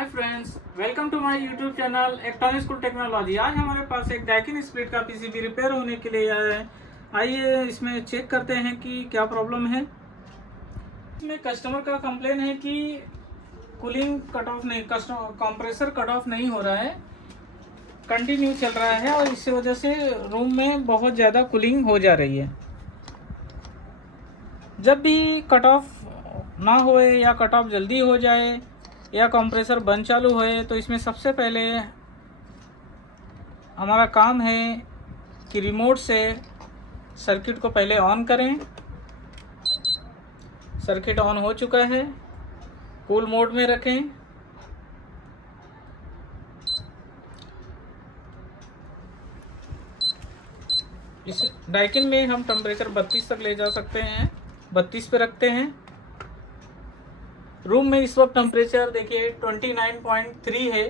Hi friends, welcome to my YouTube channel electronic school technology. आज हमारे पास एक डाइकिन स्प्लिट का पीसीबी रिपेयर होने के लिए आया है। आइए इसमें चेक करते हैं कि क्या प्रॉब्लम है। इसमें कस्टमर का कंप्लेन है कि कूलिंग कट ऑफ नहीं, कंप्रेसर कट ऑफ नहीं हो रहा है, कंटिन्यू चल रहा है और इस वजह से रूम में बहुत ज़्यादा कूलिंग हो जा रही है। जब भी कट ऑफ ना होए या कट ऑफ जल्दी हो जाए या कंप्रेसर बंद चालू होए तो इसमें सबसे पहले हमारा काम है कि रिमोट से सर्किट को पहले ऑन करें। सर्किट ऑन हो चुका है, कूल मोड में रखें। इस डाइकिन में हम टेम्परेचर 32 तक ले जा सकते हैं, 32 पे रखते हैं। रूम में इस वक्त टेम्परेचर देखिए 29.3 है।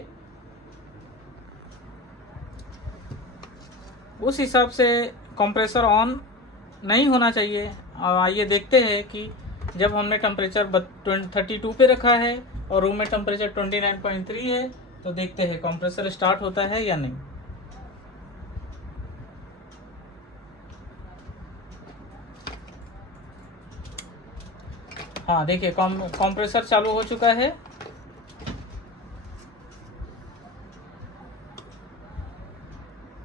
उस हिसाब से कंप्रेसर ऑन नहीं होना चाहिए। आइए देखते हैं कि जब हमने टेम्परेचर 32 पे रखा है और रूम में टेम्परेचर 29.3 है तो देखते हैं कंप्रेसर स्टार्ट होता है या नहीं। हाँ देखिए कंप्रेसर चालू हो चुका है।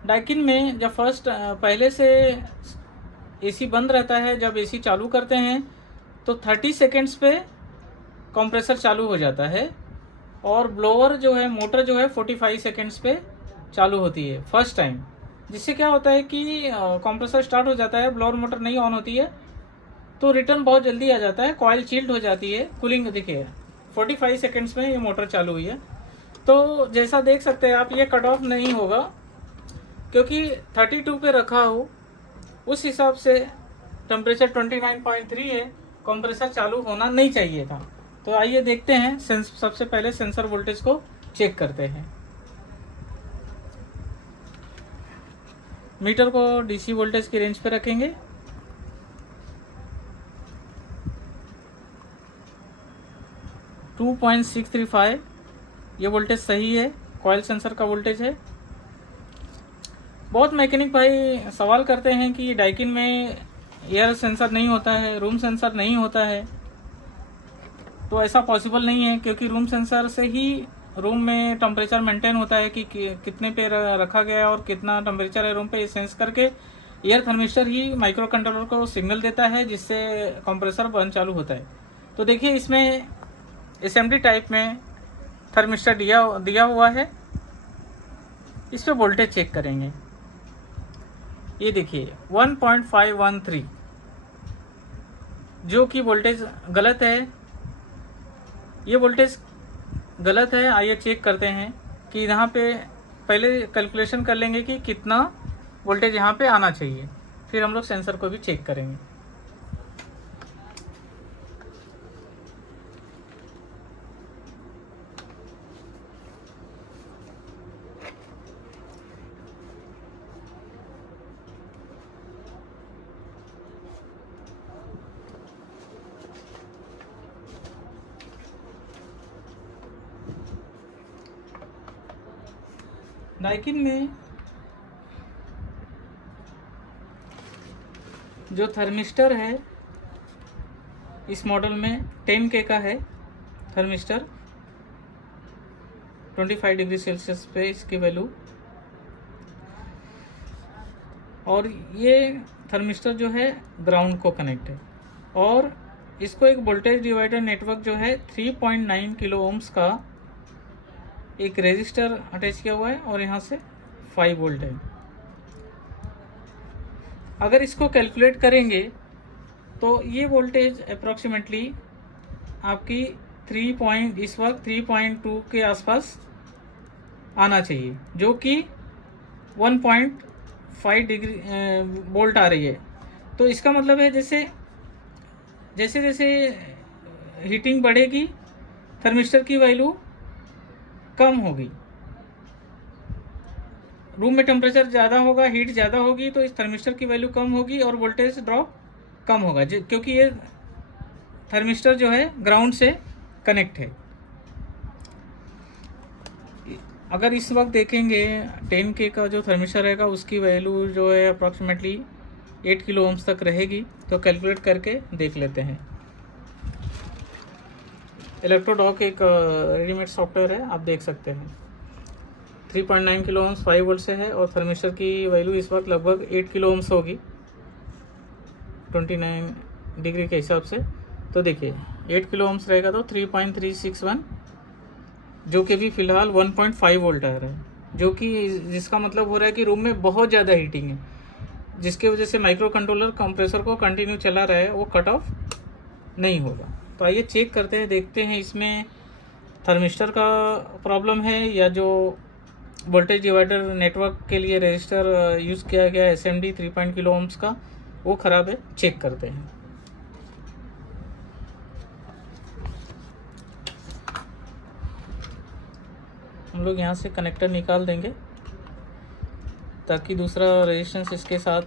डाइकिन में जब पहले से एसी बंद रहता है, जब एसी चालू करते हैं तो 30 सेकेंड्स पे कंप्रेसर चालू हो जाता है और ब्लोअर जो है, मोटर जो है 45 सेकेंड्स पे चालू होती है फर्स्ट टाइम। जिससे क्या होता है कि कंप्रेसर स्टार्ट हो जाता है, ब्लोअर मोटर नहीं ऑन होती है तो रिटर्न बहुत जल्दी आ जाता है, कॉइल चिल्ड हो जाती है। कूलिंग देखिए 45 सेकेंड्स में ये मोटर चालू हुई है। तो जैसा देख सकते हैं आप, ये कट ऑफ नहीं होगा क्योंकि 32 पे रखा हो, उस हिसाब से टेम्परेचर 29.3 है, कंप्रेसर चालू होना नहीं चाहिए था। तो आइए देखते हैं, सबसे पहले सेंसर वोल्टेज को चेक करते हैं। मीटर को डीसी वोल्टेज की रेंज पे रखेंगे। टू 2.635 ये वोल्टेज सही है, कॉइल सेंसर का वोल्टेज है। बहुत मैकेनिक भाई सवाल करते हैं कि डाइकिन में एयर सेंसर नहीं होता है, रूम सेंसर नहीं होता है। तो ऐसा पॉसिबल नहीं है क्योंकि रूम सेंसर से ही रूम में टेम्परेचर मेंटेन होता है कि कितने पे रखा गया है और कितना टेम्परेचर है रूम पे। सेंस करके एयर थर्मिस्टर ही माइक्रो कंट्रोलर को सिग्नल देता है, जिससे कंप्रेसर बंद चालू होता है। तो देखिए इसमें असेंबली टाइप में थर्मिस्टर दिया हुआ है। इस पे वोल्टेज चेक करेंगे। ये देखिए 1.513 जो कि वोल्टेज गलत है, ये वोल्टेज गलत है। आइए चेक करते हैं कि यहाँ पे पहले कैलकुलेशन कर लेंगे कि कितना वोल्टेज यहाँ पे आना चाहिए, फिर हम लोग सेंसर को भी चेक करेंगे। डाइकिन में जो थर्मिस्टर है, इस मॉडल में 10K का है थर्मिस्टर। 25 डिग्री सेल्सियस पे इसकी वैल्यू। और ये थर्मिस्टर जो है ग्राउंड को कनेक्ट है और इसको एक वोल्टेज डिवाइडर नेटवर्क जो है 3.9 किलो ओम्स का एक रेजिस्टर अटैच किया हुआ है और यहाँ से 5 वोल्ट है। अगर इसको कैलकुलेट करेंगे तो ये वोल्टेज अप्रॉक्सीमेटली आपकी इस वक्त 3.2 के आसपास आना चाहिए, जो कि 1.5 डिग्री वोल्ट आ रही है। तो इसका मतलब है जैसे जैसे हीटिंग बढ़ेगी थर्मिस्टर की वैल्यू कम होगी। रूम में टेम्परेचर ज़्यादा होगा, हीट ज़्यादा होगी तो इस थर्मिस्टर की वैल्यू कम होगी और वोल्टेज ड्रॉप कम होगा, क्योंकि ये थर्मिस्टर जो है ग्राउंड से कनेक्ट है। अगर इस वक्त देखेंगे 10K का जो थर्मिस्टर रहेगा उसकी वैल्यू जो है अप्रॉक्सीमेटली 8 किलो ओम्स तक रहेगी। तो कैलकुलेट करके देख लेते हैं। इलेक्ट्रोडॉक एक रेडीमेड सॉफ्टवेयर है, आप देख सकते हैं। 3.9 किलो ओम्स 5 वोल्ट से है और थर्मिस्टर की वैल्यू इस वक्त लगभग 8 किलो ओम्स होगी 29 डिग्री के हिसाब से। तो देखिए 8 किलो ओम्स रहेगा तो 3.361, जो कि भी फिलहाल 1.5 वोल्ट आ रहा है, जो कि जिसका मतलब हो रहा है कि रूम में बहुत ज़्यादा हीटिंग है, जिसकी वजह से माइक्रो कंट्रोलर कंप्रेसर को कंटिन्यू चला रहा है, वो कट ऑफ नहीं होगा। तो आइए चेक करते हैं, देखते हैं इसमें थर्मिस्टर का प्रॉब्लम है या जो वोल्टेज डिवाइडर नेटवर्क के लिए रजिस्टर यूज़ किया गया SMD 3 किलो ओम्स का, वो ख़राब है। चेक करते हैं। हम लोग यहाँ से कनेक्टर निकाल देंगे ताकि दूसरा रेजिस्टेंस इसके साथ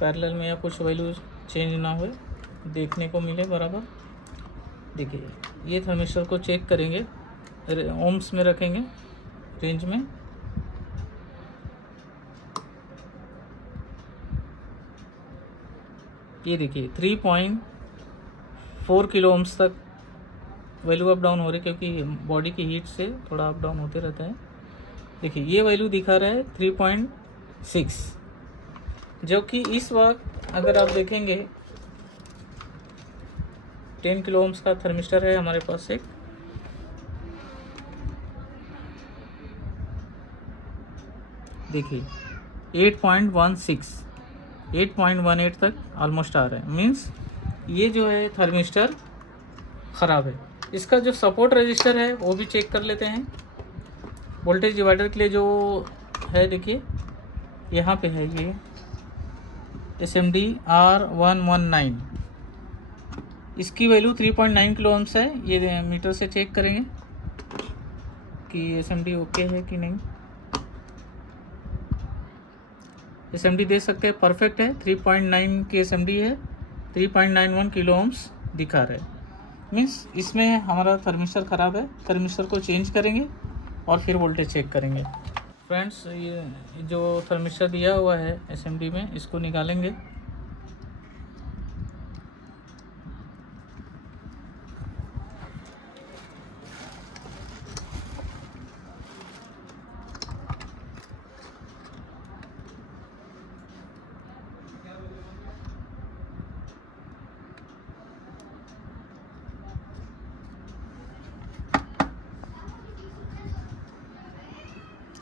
पैरेलल में या कुछ वैल्यू चेंज ना हो, देखने को मिले बराबर। देखिए ये थर्मिस्टर को चेक करेंगे, ओम्स में रखेंगे रेंज में। ये देखिए 3.4 किलो ओम्स तक वैल्यू अप डाउन हो रही है, क्योंकि बॉडी की हीट से थोड़ा अप डाउन होते रहता है। देखिए ये वैल्यू दिखा रहा है 3.6, जो कि इस वक्त अगर आप देखेंगे 10 किलो ओम्स का थर्मिस्टर है हमारे पास एक। देखिए 8.18 तक ऑलमोस्ट आ रहा है, मीन्स ये जो है थर्मिस्टर ख़राब है। इसका जो सपोर्ट रजिस्टर है वो भी चेक कर लेते हैं। वोल्टेज डिवाइडर के लिए जो है, देखिए यहाँ पे है ये SMD R119, इसकी वैल्यू 3.9 किलो ओम्स है। ये मीटर से चेक करेंगे कि SMD ओके है कि नहीं। SMD दे सकते हैं, परफेक्ट है। 3.9 की SMD है, 3.91 किलो ओम्स दिखा रहा है, मीन्स इसमें हमारा थर्मिस्टर ख़राब है। थर्मिस्टर को चेंज करेंगे और फिर वोल्टेज चेक करेंगे। फ्रेंड्स ये जो थर्मिस्टर दिया हुआ है SMD में, इसको निकालेंगे।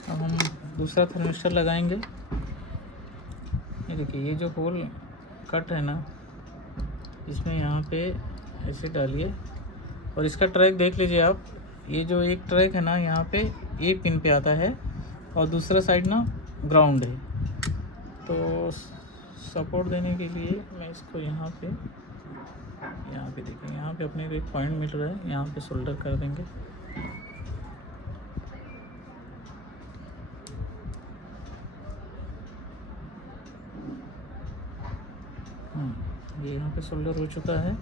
अब हम दूसरा थर्मिस्टर लगाएंगे। ये देखिए ये जो होल कट है ना, इसमें यहाँ पे ऐसे डालिए और इसका ट्रैक देख लीजिए आप। ये जो एक ट्रैक है ना, यहाँ पे ए पिन पे आता है और दूसरा साइड ना ग्राउंड है। तो सपोर्ट देने के लिए मैं इसको यहाँ पे देखिए, यहाँ पे अपने को एक पॉइंट मिल रहा है, यहाँ पे सोल्डर कर देंगे। ये यहाँ पे सोल्डर हो चुका है।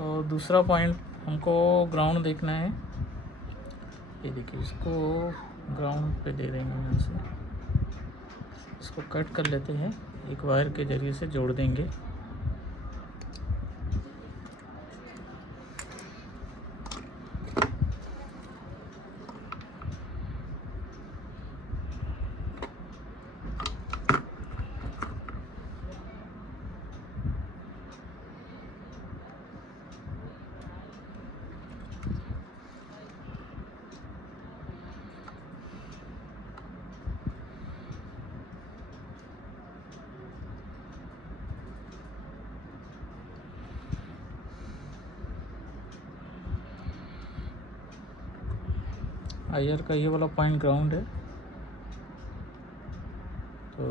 और दूसरा पॉइंट हमको ग्राउंड देखना है। ये देखिए इसको ग्राउंड पे दे देंगे, यहाँ से इसको कट कर लेते हैं, एक वायर के ज़रिए से जोड़ देंगे। आयर का ये वाला पॉइंट ग्राउंड है, तो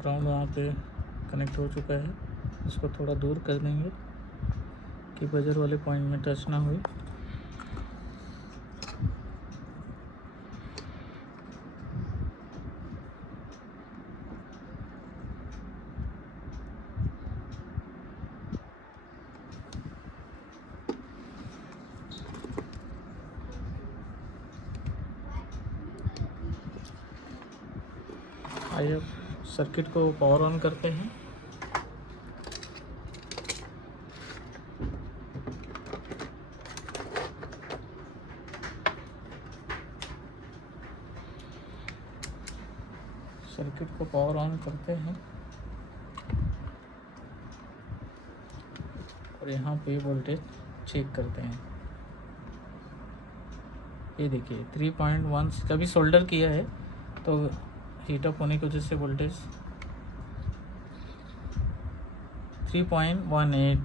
ग्राउंड वहाँ पे कनेक्ट हो चुका है। इसको थोड़ा दूर कर देंगे कि बजर वाले पॉइंट में टच ना हो। आइए सर्किट को पावर ऑन करते हैं। सर्किट को पावर ऑन करते हैं और यहाँ पे वोल्टेज चेक करते हैं। ये देखिए 3.1 कभी सोल्डर किया है तो हीटअप होने की वजह से वोल्टेज 3.18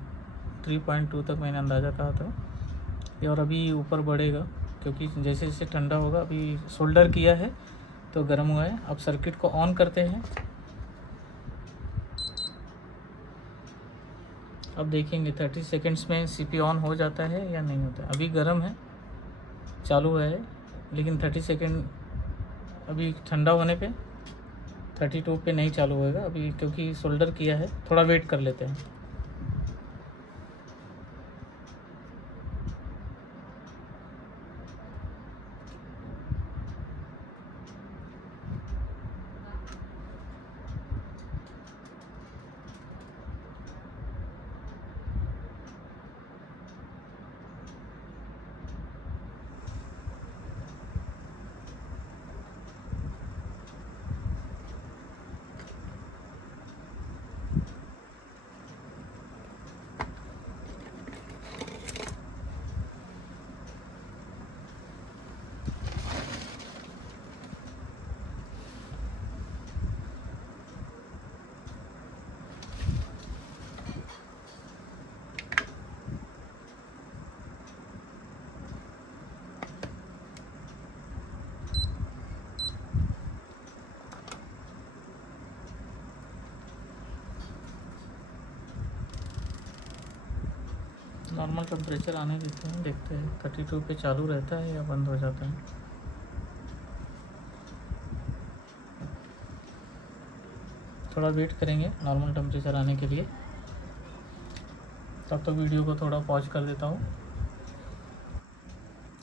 3.2 तक मैंने अंदाज़ा कहा था। ये और अभी ऊपर बढ़ेगा क्योंकि जैसे जैसे ठंडा होगा, अभी सोल्डर किया है तो गर्म हुआ है। अब सर्किट को ऑन करते हैं। अब देखेंगे 30 सेकंड्स में सीपी ऑन हो जाता है या नहीं होता है। अभी गर्म है, चालू है, लेकिन 30 सेकंड अभी ठंडा होने पे 32 पे नहीं चालू होएगा अभी, क्योंकि सोल्डर किया है। थोड़ा वेट कर लेते हैं। नॉर्मल टेम्परेचर आने देते हैं, देखते हैं 32 पे चालू रहता है या बंद हो जाता है। थोड़ा वेट करेंगे नॉर्मल टेम्परेचर आने के लिए। तब तक वीडियो को थोड़ा पॉज कर देता हूँ।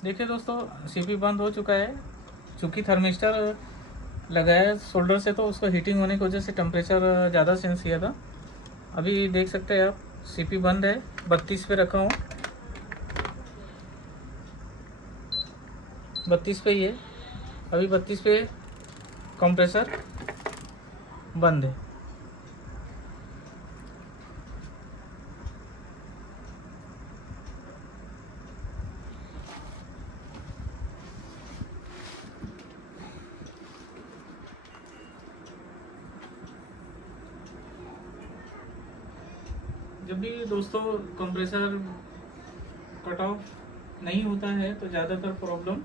देखिए दोस्तों, सीपी बंद हो चुका है। चूँकि थर्मिस्टर लगाया सोल्डर से तो उसको हीटिंग होने की वजह से टेम्परेचर ज़्यादा सेंस किया था। अभी देख सकते हैं आप, सीपी बंद है। 32 पे रखा हूँ, 32 पे ही है। अभी 32 पे कंप्रेसर बंद है। जब भी दोस्तों कंप्रेसर कट ऑफ नहीं होता है तो ज़्यादातर प्रॉब्लम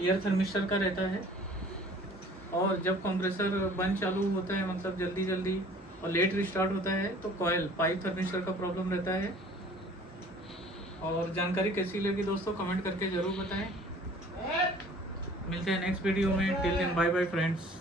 एयर थर्मिस्टर का रहता है। और जब कंप्रेसर बंद चालू होता है, मतलब जल्दी जल्दी और लेट रिस्टार्ट होता है, तो कॉयल पाइप थर्मिस्टर का प्रॉब्लम रहता है। और जानकारी कैसी लगी दोस्तों कमेंट करके ज़रूर बताएं। मिलते हैं नेक्स्ट वीडियो में। Till then bye bye friends.